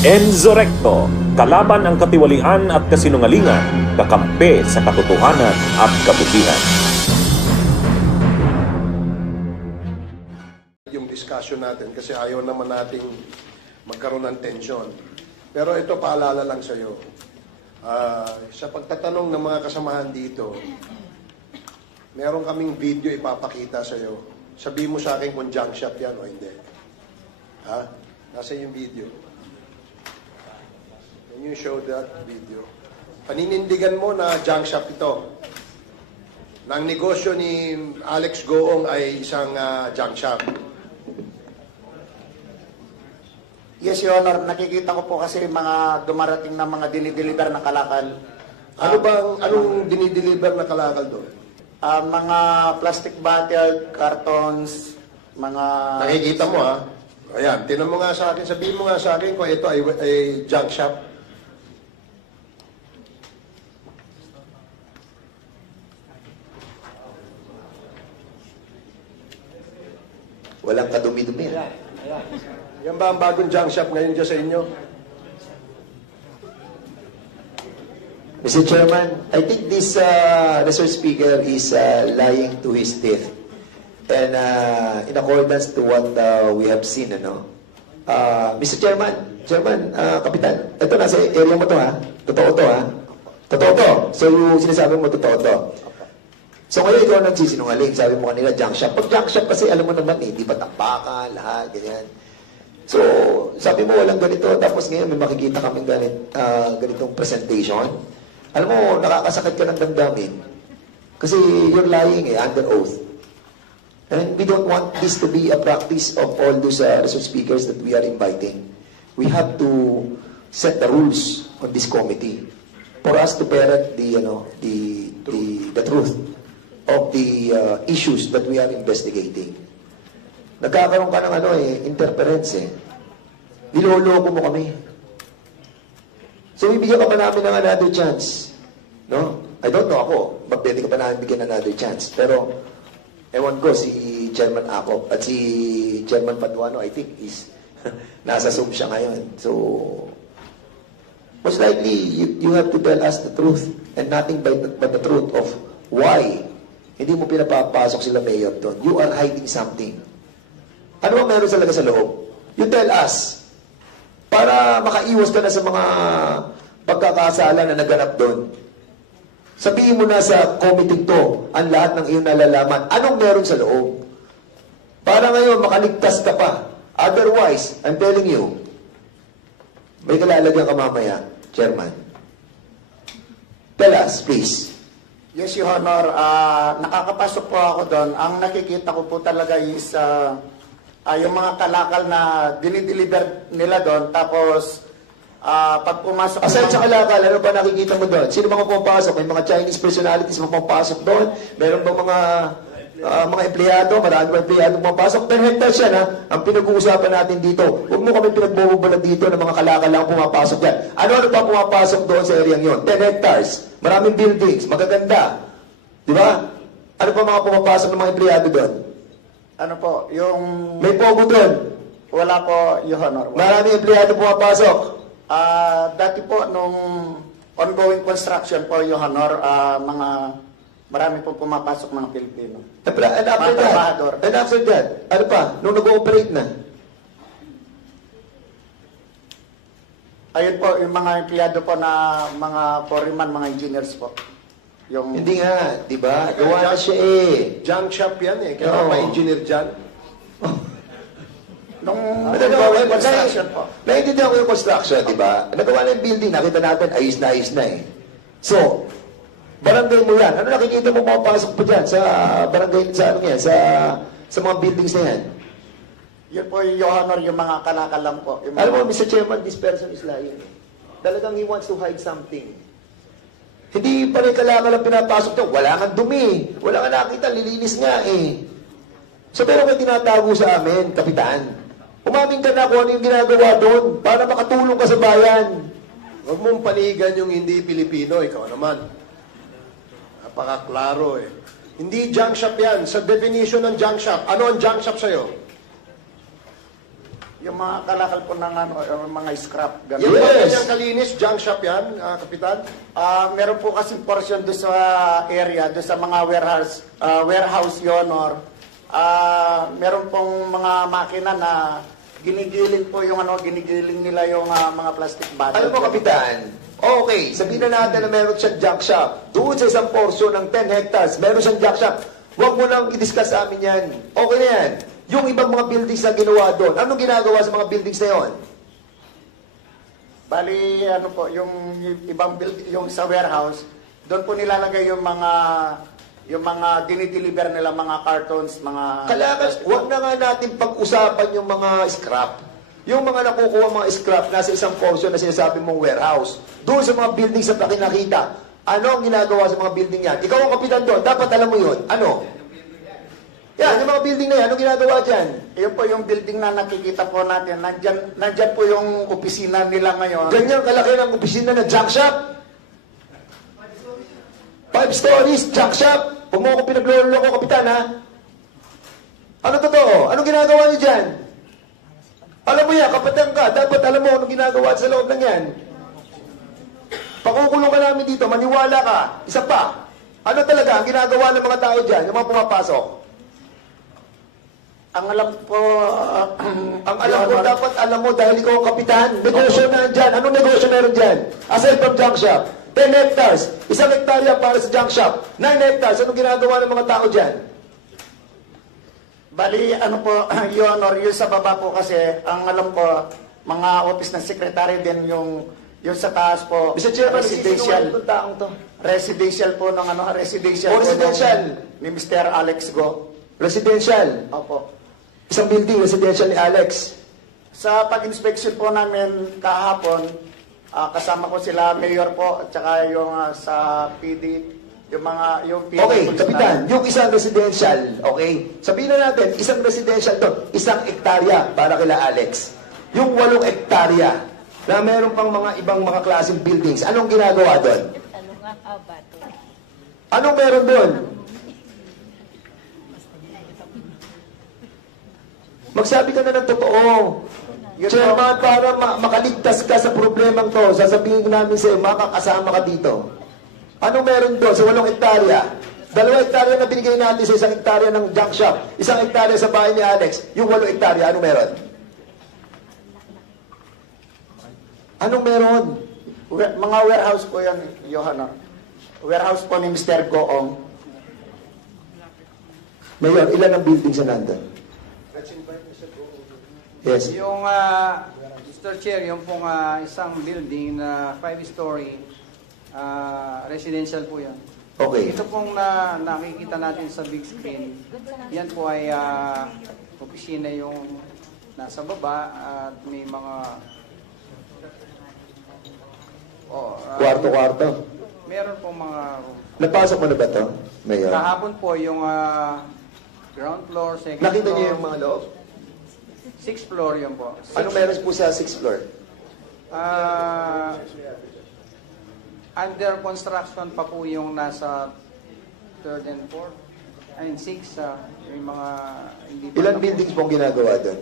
Enzo Recto, kalaban ang katiwalian at kasinungalingan, kakampi sa katotohanan at kabutihan. Yung discussion natin kasi ayaw naman nating magkaroon ng tensyon. Pero ito paalala lang sa iyo. Sa pagtatanong ng mga kasamahan dito, meron kaming video ipapakita sa iyo. Sabihin mo sa akin kung junk shop yan o hindi. Ha? Nasa yung video. Can you show that video? Paninindigan mo na junk shop ito. Nang negosyo ni Alex Goong ay isang junk shop. Yes, Your Honor. Nakikita ko po kasi mga dumarating na mga dinideliver na kalakal. Anong dinideliver na kalakal doon? Mga plastic bottle, cartons, mga... Nakikita mo ha? Ayan, tinan mo nga sa akin, sabihin mo nga sa akin kung ito ay junk shop. Walang kadumi-dumi. Yan ba ang bagong junk shop ngayon dyan sa inyo? Mr. Chairman, I think this resource speaker is lying to his teeth. And in accordance to what we have seen, Mr. Chairman, Kapitan, ito nasa area mo to ha? Totoo to ha? Totoo to. So yung sinasabi mo, totoo to. So ngayon ikaw nagsisinungaling, sabi mo kanila junk shop. Pag junk shop kasi alam mo naman di ba takbakan, lahat, ganyan. So sabi mo walang ganito, tapos ngayon may makikita kaming ganitong presentation. Alam mo, nakakasakit ka ng damdamin. Kasi you're lying under oath. And we don't want this to be a practice of all those resource speakers that we are inviting. We have to set the rules on this committee for us to parrot the truth of the issues that we are investigating. Nagkakaroon ka ng interference Niloloko mo kami. So, bibigyan ka pa namin ng another chance. No? I don't know ako. Pwede ka pa namin bigyan another chance. Pero, ewan ko, si Chairman Acop at si Chairman Paduano, I think, is nasa Zoom siya ngayon. So, most likely, you have to tell us the truth and nothing but the truth of why hindi mo pinapapasok sila mayor doon. You are hiding something. Ano ang meron talaga sa loob? You tell us. Para makaiwas ka na sa mga pagkakasala na naganap doon. Sabihin mo na sa committee to ang lahat ng iyong nalalaman. Anong meron sa loob? Para ngayon makaligtas ka pa. Otherwise, I'm telling you, may kalalagyan ka mamaya, Chairman. Tell us, please. Yes, Your Honor. Nakakapasok po ako doon. Ang nakikita ko po talaga is... yung mga kalakal na dinideliver nila doon, tapos pag pumasok... Aside sa kalakal, ano ba nakikita mo doon? Sino mga pumapasok? May mga Chinese personalities pumapasok doon? Meron ba mga empleyado? Marami ba empleyado pumapasok? 10 hectares yan ha? Ang pinag-uusapan natin dito. Huwag mo kami pinagbububalag dito ng mga kalakal lang pumapasok yan. Ano pa pumapasok doon sa area yon? 10 hectares. Maraming buildings. Magaganda. Di ba? Ano pa mga pumapasok ng mga empleyado doon? Ano po, yung... May pogo doon. Wala po, Your Honor. Maraming empleyado pumapasok. Dati po, nung ongoing construction po, Your Honor, marami po pumapasok mga Pilipino. And after that, ano pa, nung nag-ooperate na? Ayun po, yung mga empleyado po na mga foreman, mga engineers po. Yung... Hindi nga, di ba? Gawa na siya Junk shop yan Kaya ma-engineer dyan. Nung ongoing construction po. Naiintindihan ko yung construction, di ba? Nagawa na yung building, nakita natin, ayos na So, barangay mo yan. Ano nakikita mo pumapasok pa dyan sa barangay, sa mga buildings na yan? Yun po, Your Honor, yung mga kalakal lang po. Alam mo, Mr. Chairman, this person is lying. Talagang he wants to hide something. Hindi pa rin kalakal ang pinapasok to. Wala nga dumi. Wala nga nakita. Lilinis nga So, pero may tinatago sa amin, Kapitan. Umamin ka na kung ano yung ginagawa doon para makatulong ka sa bayan. Huwag mong panigan yung hindi Pilipino. Ikaw naman. Napakaklaro Hindi junk shop yan. Sa definition ng junk shop, ano ang junk shop sa'yo? Yung mga kalakal po ng ano, yung mga scrap. Ganun. Yung Yes. yes. Kalinis, junk shop yan, Kapitan? Meron po kasing portion doon sa area, doon sa mga warehouse yun, or meron pong mga makina na ginigiling po yung ano, ginigiling nila yung mga plastic bottle. Alam mo, Kapitan, okay, sabihin na natin na meron siyang junk shop. Doon sa isang portion ng 10 hectares, meron siyang junk shop. Huwag mo lang i-discuss sa amin yan. Okay na yan. Yung ibang mga buildings na ginawa doon, anong ginagawa sa mga buildings na yon? Bali, ano po, yung ibang yung sa warehouse, doon po nilalagay yung mga dinideliver nila, mga cartons, mga... Kailangan, huwag na nga natin pag-usapan yung mga scrap. Yung mga nakukuha mga scrap nasa isang portion na sinasabi mong warehouse. Doon sa mga buildings na pakinakita, ano ang ginagawa sa mga building yan? Ikaw ang kapitan doon, dapat alam mo yun. Ano? Yan, yung mga building na yan, anong ginagawa dyan? Yun po yung building na nakikita po natin. Nandyan po yung opisina nila ngayon. Ganyan kalaki ng opisina na junk shop. 5 stories, junk shop. Huwag mo ako pinaglolo ko, kapitan, ha? Ano totoo? Anong ginagawa niyo dyan? Alam mo yan, kapatang ka, dapat alam mo anong ginagawa sa loob ng yan. Pakukulong ka namin dito, maniwala ka. Isa pa, ano talaga ang ginagawa ng mga tao dyan, yung mga pumapasok? Ang alam po... Ang alam ko, dapat alam mo dahil ikaw ang kapitan. Negosyo na dyan. Anong negosyo meron dyan? Aside from junk shop. 10 hectares. 1 hektarya para sa junk shop. 9 hectares. Anong ginagawa ng mga tao dyan? Bali, ano po, yun, or yun sa baba po kasi, ang alam ko, mga office ng secretary din yung sa taas po, Mr. Chairman, residential. itong taong to. Residential po ng ano, residential O, po residential. ni Mr. Alex Go. Residential. Opo. Isang building, residential ni Alex. Sa pag-inspection po namin kahapon, kasama ko sila, mayor po, at saka yung sa PD, yung PD. Okay, police kapitan, na- yung isang residential, okay? Sabihin na natin, isang residential to, 1 hektarya para kila Alex. Yung 8 hektarya, na meron pang mga ibang mga klaseng buildings, anong ginagawa doon? Ano nga kabato? Anong meron doon? Magsabi ka na ng totoo. Chairman, para makaligtas ka sa problemang to, sasabihin namin sa'yo, makakasama ka dito. Anong meron doon sa 8 hektarya? 2 hektarya na binigay natin sa 1 hektarya ng junk shop, 1 hektarya sa bahay ni Alex, yung 8 hektarya, anong meron? Anong meron? Mga warehouse po yan, Johanna. Warehouse po ni Mr. Goong. Mayor, ilan ang building sa nandun? Yes. Yung, Mr. Chair, yung pong isang building na 5-story, residential po yan. Okay. Ito pong nakikita natin sa big screen, yan po ay opisina yung nasa baba at may mga... Kwarto-kwarto. Meron pong mga... Napasok mo na ba to, Mayor? Kahapon po yung ground floor, second Nakita floor, niyo yung mga loob? 6th floor yun po. Anong meron po sa 6th floor? Under construction pa po yung nasa 3rd and 4th. I mean 6, yung mga... Hindi pa Ilan na- buildings pong ginagawa doon?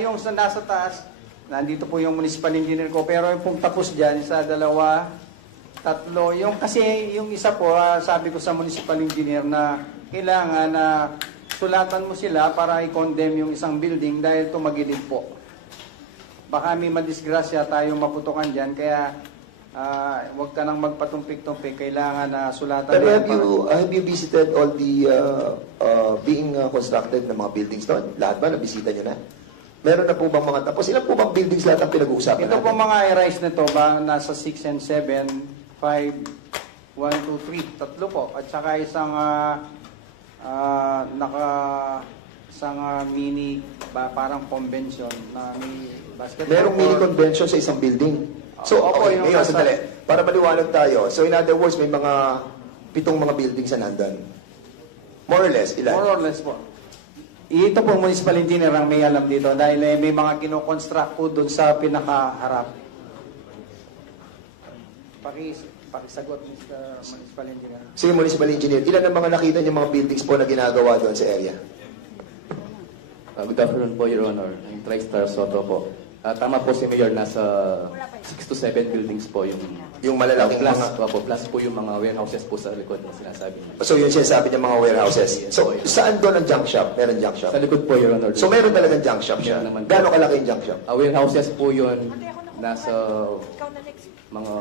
Yung sa nasa taas, nandito po yung municipal engineer ko, pero yung pong tapos dyan, sa 2, 3, yung kasi yung isa po, sabi ko sa municipal engineer na kailangan na sulatan mo sila para i-condemn yung isang building dahil tumagilid po. Baka may madisgrasya tayo maputukan dyan, kaya huwag ka nang magpatumpik-tumpik, kailangan na sulatan Pero nila have you visited all the being constructed na mga buildings doon? Lahat ba nabisita nyo na? Meron na po bang mga tapos? Ilan po bang buildings lahat ang pinag-uusapan Ito po natin? mga i-rise na to, nasa 6 and 7, 5, 1, 2, 3, tatlo po. At saka isang isang mini, parang convention na may basketball. Merong mini court. convention sa isang building. So, Opo, okay, yung ngayon, nasa- sandali. Para maliwanag tayo. So, in other words, may mga 7 mga buildings na nandun. More or less, ilan? More or less po. Ito po municipal engineer ang may alam dito dahil may mga kinoconstruct po doon sa pinakaharap. Pakisagot, Mr. Municipal Engineer. Sige, municipal engineer. Ilan ang mga nakita niyo mga buildings po na ginagawa doon sa area? Good afternoon po, Your Honor. I'm TriStar Soto po. Tama po si Mayor, nasa 6 to 7 buildings po Yung malalaking plus, mga... plus po yung mga warehouses po sa likod na sinasabi niyo. So yun sinasabi ng mga warehouses. So saan doon ang junk shop? Meron junk shop? Sa likod po, Your Honor. So meron talagang junk shop siya? Meron naman po. Gano'ng kalaki yung junk shop? Warehouses po yun, nasa mga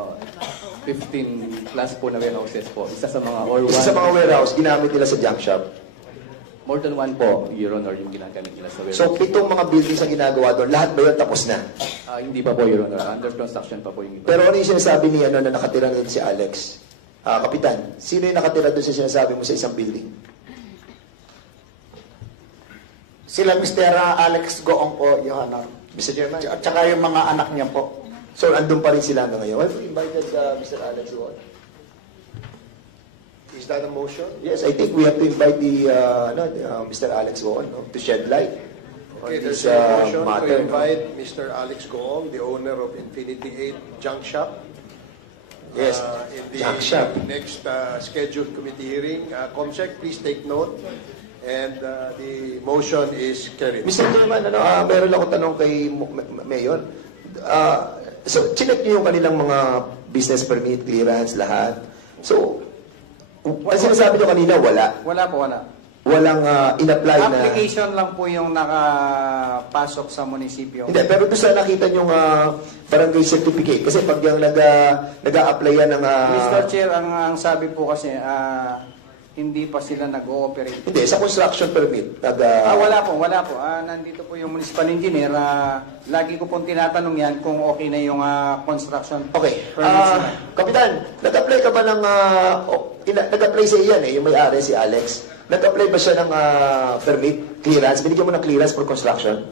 15 plus po na warehouses po. Isa sa mga or Isa sa mga warehouse, ginamit nila sa junk shop. More than one po, Your Honor, yung ginagamit nila sa warehouse. So 7 mga buildings ang ginagawa doon, lahat ba yun tapos na? Hindi pa po, Your Honor. Under construction pa po yung iba. Pero ano yung sinasabi ni na nakatira doon si Alex? Kapitan, sino yung nakatira doon sa sinasabi mo sa isang building? Sila Mr. Alex Goong po, Your Honor. Mr. Chairman? At saka yung mga anak niya po. So andun pa rin sila hanggang ngayon. Have we invited Mr. Alex Goong? Is that a motion? Yes, I think we have to invite Mr. Alex Goong to shed light on Okay, this there's a motion to matter. invite Mr. Alex Goong, the owner of Infinity 8 Junk Shop. Yes, In the junk shop. next scheduled committee hearing. Comsec, please take note. And the motion is carried. Mr. Chairman, meron akong tanong kay Mayor. So, chinek niyo yung kanilang mga business permit, clearance, lahat. So, ang sinasabi niyo kanina, wala. Wala po, wala. Walang in-apply na... Application lang po yung nakapasok sa munisipyo. Hindi, pero doon sa nakita niyo barangay certificate. Kasi pag yung nag-a-apply yan ng... Mr. Chair, ang sabi po kasi, hindi pa sila nag-ooperate. Hindi, sa construction permit. Wala po. Nandito po yung municipal engineer. Lagi ko pong tinatanong yan kung okay na yung construction Okay. permits nila. Kapitan, nag-apply ka ba ng... nag-apply sa iyan yung may-ari, si Alex. Nag-apply ba siya ng permit, clearance? Binigyan mo ng clearance for construction?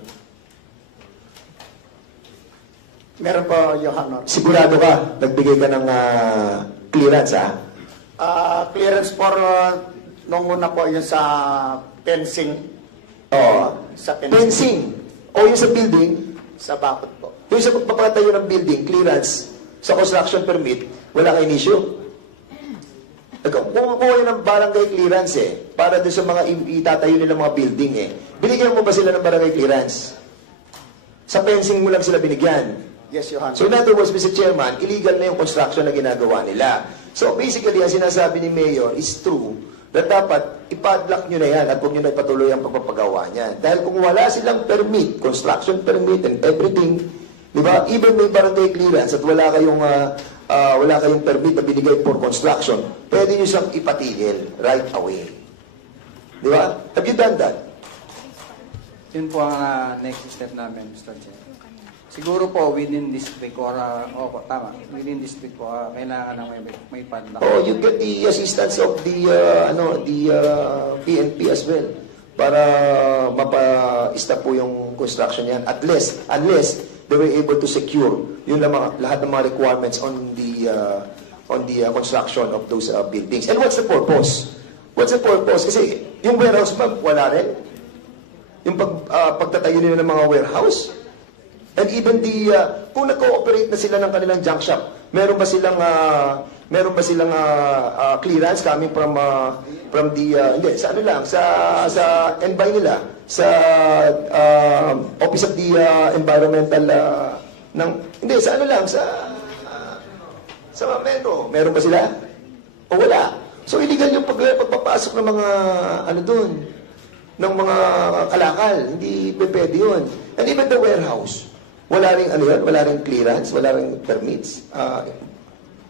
Meron po, Your Honor. Sigurado ka, nagbigay ka ng clearance, ha? Clearance for nung una po yun sa fencing. Oo. Sa Fencing. O yung sa building, Sa bakod po. yung sa pagpapatayo ng building, clearance, sa construction permit, wala kayong issue. Kumukuha yun ng barangay clearance para doon sa mga itatayo nila mga building Binigyan mo ba sila ng barangay clearance? Sa fencing mo lang sila binigyan. Yes, Your Honor. So in other words, Mr. Chairman, illegal na yung construction na ginagawa nila. So basically, ang sinasabi ni Mayor is true na dapat ipadlock nyo na yan at huwag nyo na ipatuloy ang pagpapagawa niyan. Dahil kung wala silang permit, construction permit and everything, di ba, even may barangay clearance at wala kayong permit na binigay for construction, pwede nyo siyang ipatigil right away. Di ba? Have you done that? Yun po ang next step namin, Mr. Chair. Siguro po within this week or tama, within this week po kailangan na may padlock. Oh, you get the assistance of the PNP as well para mapa-stop po yung construction yan unless they were able to secure yung lahat ng mga requirements on the construction of those buildings. And what's the purpose? What's the purpose? Kasi yung warehouse pa wala rin. Yung pagtatayo nila ng mga warehouse. And even kung nag-cooperate na sila ng kanilang junk shop, meron ba silang clearance coming from sa NBI nila, sa Office of the Environmental sa Metro, meron ba sila? O wala? So illegal yung pagpapasok ng mga ng mga kalakal, hindi pwede yun. And even the warehouse, wala ring clearance, wala ring permits.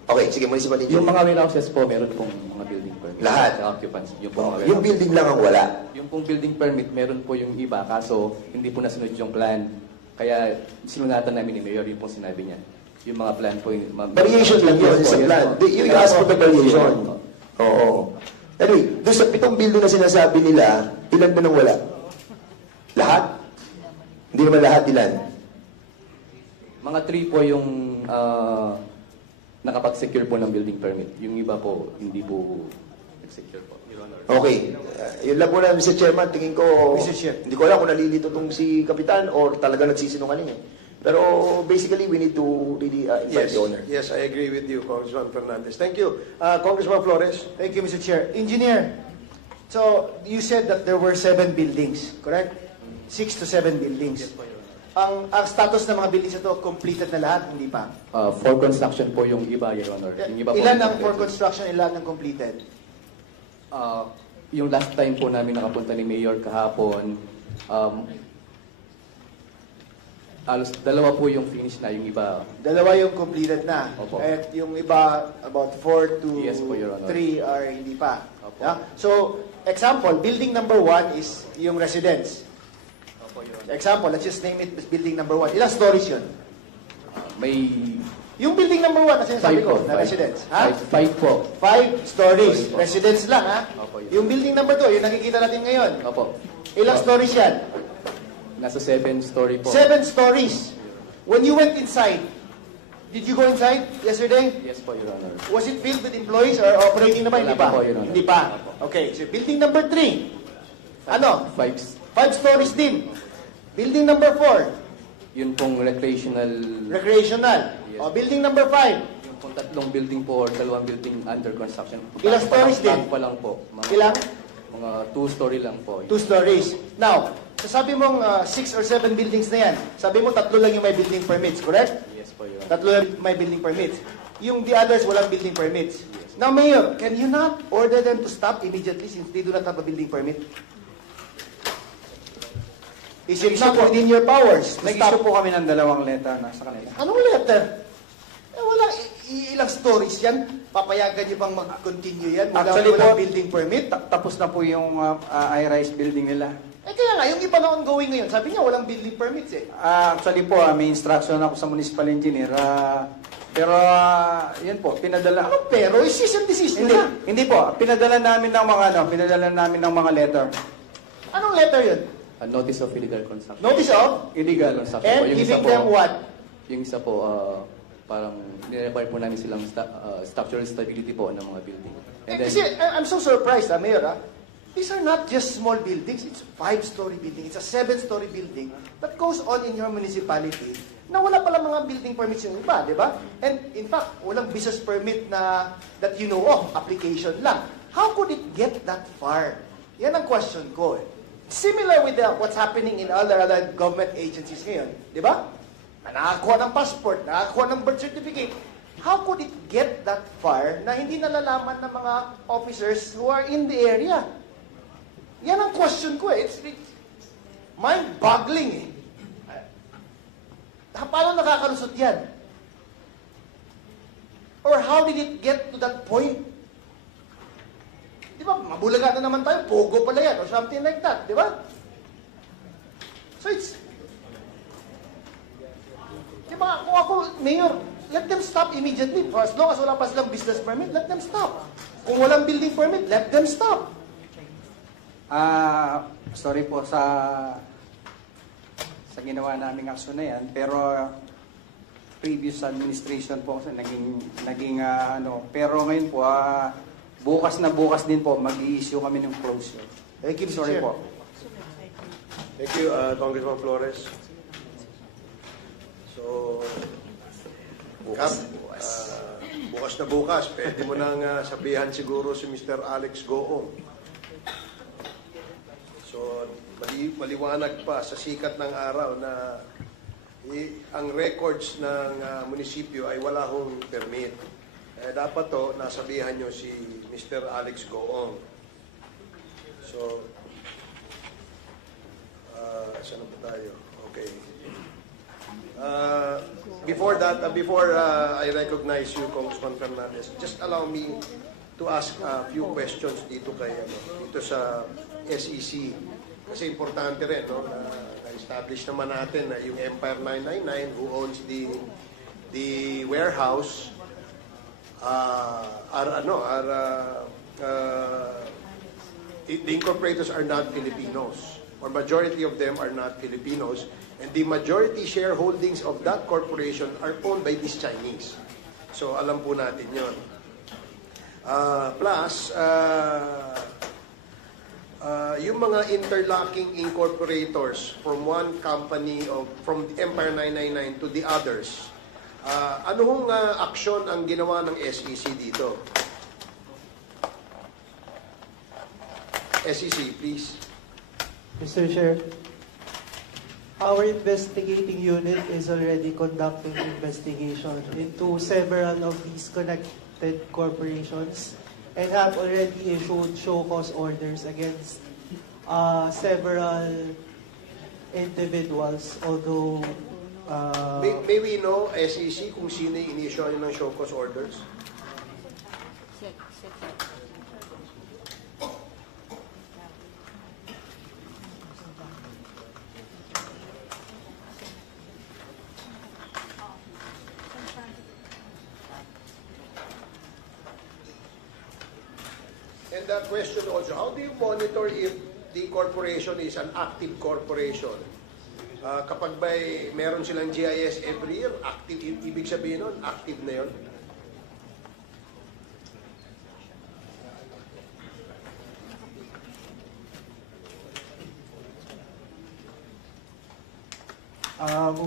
Okay, sige, municipal engineer. Yung mga warehouses po, meron pong mga building permit. Lahat? Sa occupants. Yung pong mga Yung warehouses. building lang ang wala. Yung pong building permit, meron po yung iba, kaso hindi po nasunod yung plan. Kaya sinunatan namin ni Mayor, yung pong sinabi niya. Yung mga plan po. Variation lang yun Yes sa po, plan. yes po. You ask for the variation. Oo. Anyway, doon sa 7 building na sinasabi nila, ilan ba nang wala? Lahat? Hindi naman lahat, ilan? Mga 3 po yung nakapag-secure po ng building permit. Yung iba po, hindi po nag-secure po. Your Honor. Okay. Yun lang muna, Mr. Chairman. Tingin ko, Mr. Chair. hindi ko alam kung nalilito tong si Kapitan or talaga nagsisinungaling Pero basically, we need to really invite the owner. Yes, I agree with you, Congressman Fernandez. Thank you. Congressman Flores. Thank you, Mr. Chair. Engineer, so you said that there were 7 buildings, correct? 6 to 7 buildings. Ang status ng mga buildings ito, completed na lahat, hindi pa. For construction po yung iba, Your Honor. Yung iba po Ilan ang completed. for construction, ilan ang completed? Yung last time po namin nakapunta ni Mayor kahapon, alos dalawa po yung finish na, yung iba. Dalawa yung completed na. Opo. At yung iba, about 4 to Yes po, Your Honor. 3 are hindi pa. Opo. Yeah? So, example, building number 1 is yung residence. Opo, Your Honor. Example, let's just name it as building number 1. Ilang stories yun? May Yung building number 1 na sinasabi 5 ko, po. na residence. Ha? 5 po. 5 stories. Stories po. Residence lang, ha? Opo, yun. Yung building number 2, yung nakikita natin ngayon. Opo. Ilang stories yan? Nasa 7-story po. 7 stories. When you went inside, did you go inside yesterday? Yes po, Your Honor. Was it filled with employees or operating na ba? Wala Hindi pa. pa po, Your Honor. Hindi pa. Okay, so building number 3. Ano? 5. 5 stories din. Building number 4, Yun pong recreational. recreational. Yes. O, building number 5, Yung pong 3 building po or 2 building under construction. Ilang stories din? Back pa lang po. Ilang? Mga 2-story lang po. 2 stories. Now, sabi mong 6 or 7 buildings na yan, sabi mo 3 lang yung may building permits, correct? Yes po, Your 3 Honor. lang may building permits. Yung the others, walang building permits. Now, Mayor, can you not order them to stop immediately since they do not have a building permit? Is it not within your powers to Nag-issue stop? po kami ng 2 letter na sa kanila. Anong letter? Wala, ilang stories yan. Papayagan niyo bang mag-continue yan? Actually Walang po, building permit? Tapos na po yung high-rise building nila. Kaya nga, yung iba na ongoing ngayon, sabi niya walang building permits eh. Actually po, may instruction ako sa municipal engineer. Pero yun po, pinadala. Ano pero? Cease and desist Hindi, na. hindi po. Pinadala namin ng mga letter. Anong letter yun? A notice of illegal construction. Notice of? Illegal construction po. And Yung isa giving po, them what? Yung isa po, parang nire-require po namin silang structural stability po ng mga building. And then, Kasi I'm so surprised, Mayor. These are not just small buildings. It's a 5-story building. It's a 7-story building that goes on in your municipality na wala pala mga building permits yung iba, di ba? And in fact, walang business permit na that you know of, application lang. How could it get that far? Yan ang question ko eh. Similar with what's happening in other government agencies ngayon, di ba? Nakakakuha ng passport, nakakakuha ng birth certificate. How could it get that far na hindi nalalaman ng mga officers who are in the area? Yan ang question ko eh. It's mind-boggling eh. Paano nakakalusot yan? Or how did it get to that point? Di ba, mabulaga na naman tayo, pogo pala yan, or something like that, di ba? So it's, di ba, kung ako, Mayor, let them stop immediately. For as long as wala pa silang business permit, let them stop. Kung walang building permit, let them stop. Sorry po sa ginawa naming aksyon na yan, pero previous administration po kasi naging pero ngayon po bukas din po mag-i-issue kami ng closure. Thank you, Mr. Sorry Chair. po. Thank you, Congressman Flores. So, bukas na bukas, pwede mo nang sabihan siguro si Mr. Alex Goong. So, maliwanag pa sa sikat ng araw na ang records ng munisipyo ay wala hong permit. Dapat to, nasabihan nyo si Mr. Alex Goong. So, saan na ba tayo? Okay. Before that, before I recognize you, Congressman Fernandez, just allow me to ask a few questions dito dito sa SEC. Kasi importante rin, no, na-establish naman natin na yung Empire 999 who owns the warehouse the incorporators are not Filipinos, or majority of them are not Filipinos, and the majority shareholdings of that corporation are owned by these Chinese. So alam po natin yun. Plus, yung mga interlocking incorporators from one company from Empire 999 to the others, ano hong aksyon ang ginawa ng SEC dito? SEC, please. Mr. Chair, Our investigating unit is already conducting investigation into several of these connected corporations and have already issued show cause orders against several individuals, although May we know, SEC, kung sino yung in-issue nyo ng show cause orders? And the question also, how do you monitor if the corporation is an active corporation? Kapag meron silang GIS every year, active, ibig sabihin nun, active na yun?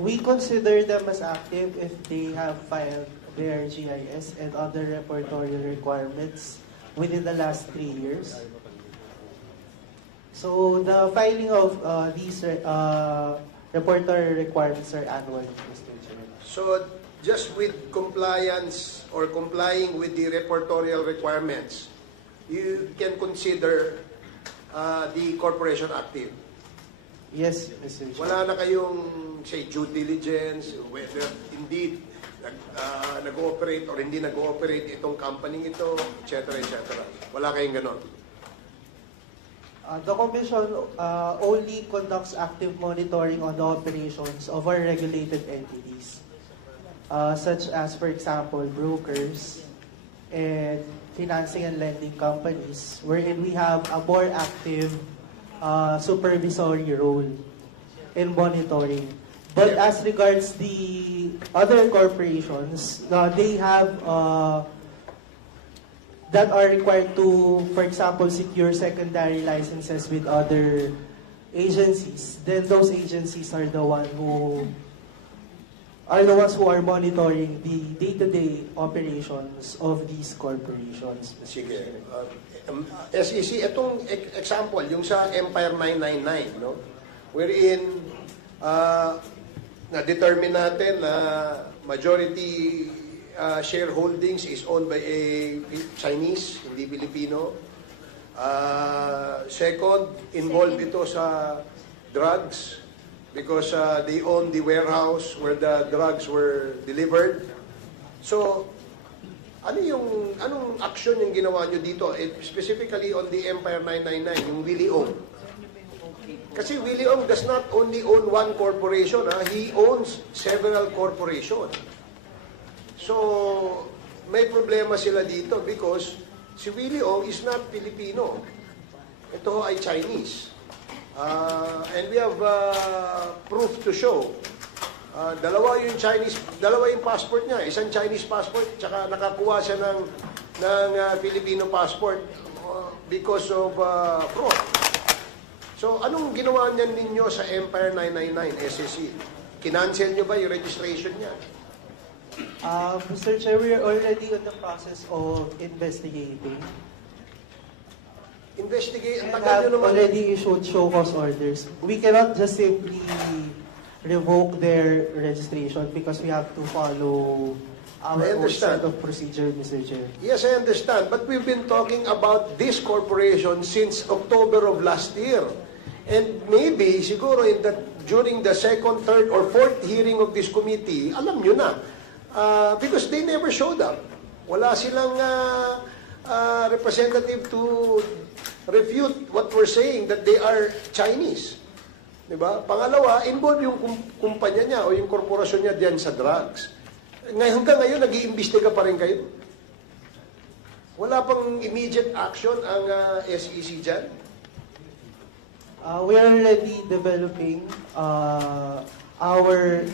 We consider them as active if they have filed their GIS and other reportorial requirements within the last 3 years. So the filing of these reportorial requirements are annual, Mr. Chair. So just with compliance or complying with the reportorial requirements, you can consider the corporation active. Yes, Mr. Chair. Wala na kayong, say, due diligence, whether indeed nag-ooperate or hindi nag-ooperate itong company ito, etc., etc. Wala kayong ganon. The Commission only conducts active monitoring on the operations of our regulated entities, such as, for example, brokers and financing and lending companies, wherein we have a more active supervisory role in monitoring. But as regards the other corporations, they have that are required to, for example, secure secondary licenses with other agencies. Then those agencies are the ones who are monitoring the day-to-day operations of these corporations. Sige. SEC, itong example, yung sa Empire 999, no? Wherein na-determine natin na majority shareholdings is owned by a Chinese, hindi Filipino. Second, involved ito sa drugs because they own the warehouse where the drugs were delivered. So, anong action yung ginawa nyo dito? Specifically on the Empire 999, yung Willie Ong. Kasi Willie Ong does not only own one corporation, he owns several corporations. So, may problema sila dito because si Willie Ong is not Filipino. Ito ay Chinese. And we have proof to show. Dalawa yung passport niya. Isang Chinese passport, tsaka nakakuha siya ng Filipino passport because of fraud. So, anong ginawa niyan ninyo sa Empire 999 SEC? Kinancel niyo ba yung registration niya? Mr. Chair, we are already in the process of investigating. Investigate, ang And tagal have nyo naman. already issued show cause orders. We cannot just simply revoke their registration because we have to follow our I own understand. set of procedure, Mr. Chair. Yes, I understand. But we've been talking about this corporation since October of last year. And maybe, siguro, during the second, third, or fourth hearing of this committee, alam nyo na. Because they never showed up. Wala silang representative to refute what we're saying, that they are Chinese. Diba? Pangalawa, involved yung kumpanya niya o yung korporasyon niya diyan sa drugs. Hanggang ngayon, nag-iimbestiga pa rin kayo. Wala pang immediate action ang SEC dyan? We are already developing our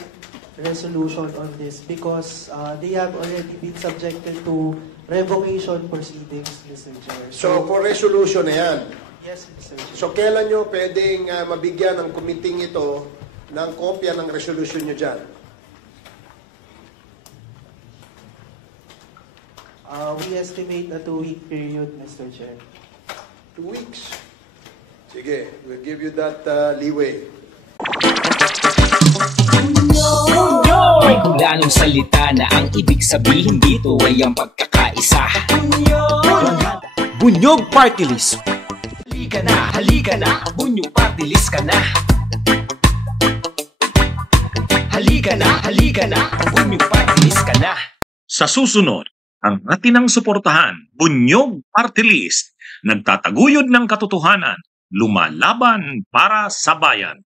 resolution on this because they have already been subjected to revocation proceedings, Mr. Chair. So, for resolution na yan. Yes, Mr. Chair. So, kailan nyo pwedeng mabigyan ng committee ito ng kopya ng resolution nyo dyan? We estimate a 2-week period, Mr. Chair. 2 weeks. Sige, we'll give you that leeway. May hulanong salita na ang ibig sabihin dito ay ang pagkakaisa. Bunyog Party List. Halika na, Bunyog Party List ka na. Halika na, Bunyog Party List ka na. Sa susunod, ang atinang suportahan, Bunyog Party List, nagtataguyod ng katotohanan, lumalaban para sa bayan.